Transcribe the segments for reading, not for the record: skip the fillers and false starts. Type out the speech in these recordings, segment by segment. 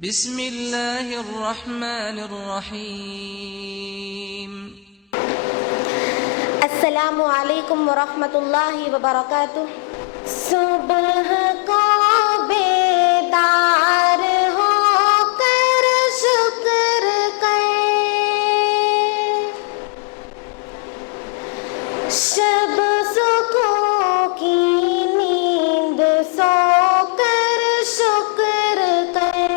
बिस्मिल्लाहिर्रहमानिर्रहीम। अस्सलामु अलैकुम वरहमतुल्लाहि वबरकातुह। सुबह को बेदार होकर शुक्र कर, शब सुकून की नींद सोकर शुक्र कर।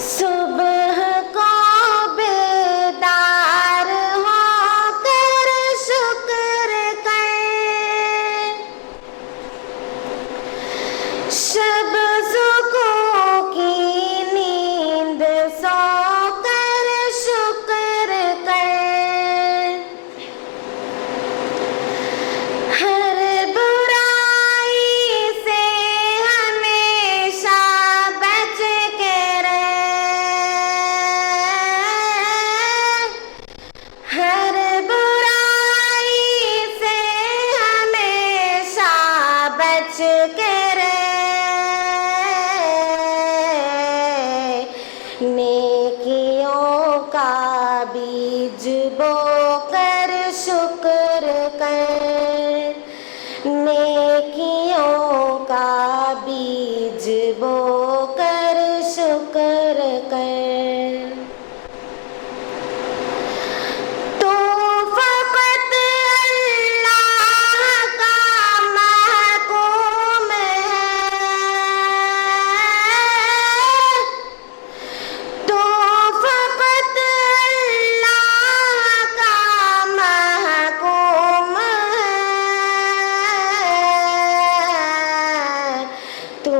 सुबह को बेदार होकर शुक्र कर, शब सुकून की नींद सोकर शुक्र कर। हर बुराई से हमेशा बच के रहे, हर बुराई से हमेशा बच के रहे। नेकियों का बीज बोकर शुक्र कर, नेकियों का बीज बोकर शुक्र कर। तो फकत अल्लाह का महकूम है, तो फकत अल्लाह का महकूम है। तू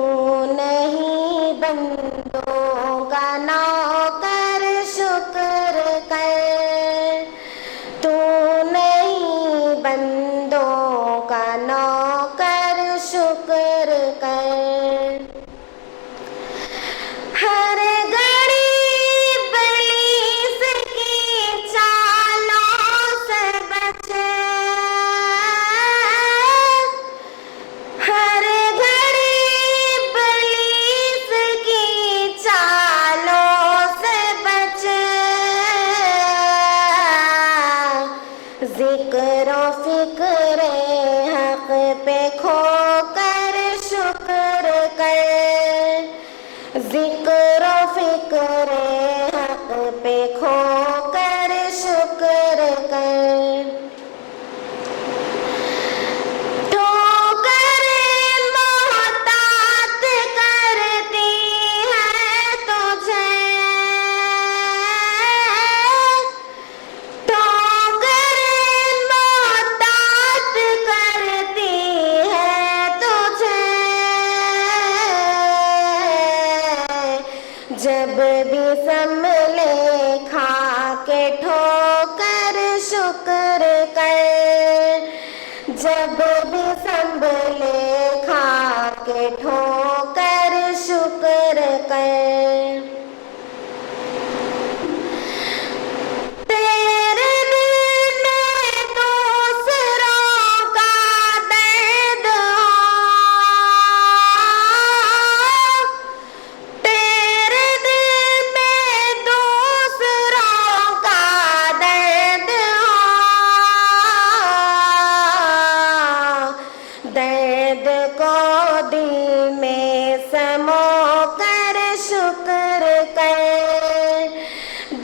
नहीं बंदों का नौकर शुक्र कर, तू नहीं बंदों का नौकर शुक्र कर। हर घड़ी इब्लीस की चालों से बचे, हर घड़ी इब्लीस की चालों से बचे। जिक्र फिक्र हक पे खोकर शुक्र कर, जिक्र फिक्र हक पे खोकर शुक्र कर। ठोकरें मोहतात करती है तुझे, ठोकरें मोहतात करती है तुझे। जब भी संभले खा के ठोकर शुक्र कर, जब भी संभले खा के ठोकर शुक्र कर। तेरे दिल में दूसरों का दर्द हो, तेरे दिल में दूसरों का दर्द हो। दर्द को दिल में समो कर शुक्र कर,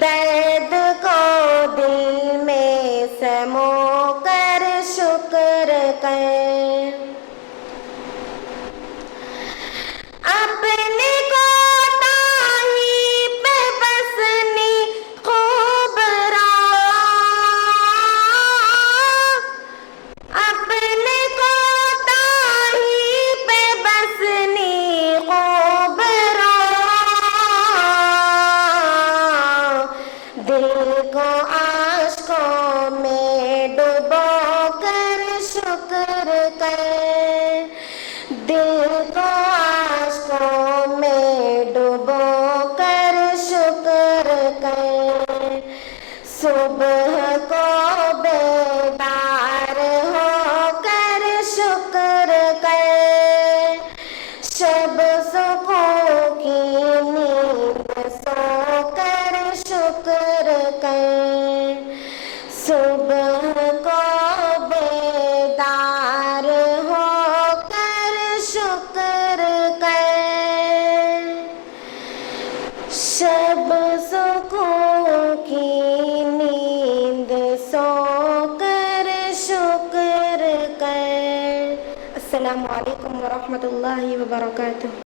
दर्द को दिल में समो कर शुक्र कर। अपने कोताही पे बसनी खूब रहो, अपने कोताही पे बसनी खूब रहो। दिल को आशकों में डुबो कर शुक्र कर, दिल को आशकों में डुबो कर शुक्र कर। सुबह को बेदार होकर शुक्र कर, सुबह को बेदार होकर शुक्र कर, शब सुकून की नींद सोकर शुक्र कर। अस्सलामु अलैकुम व रहमतुल्लाहि व बरकातुहू।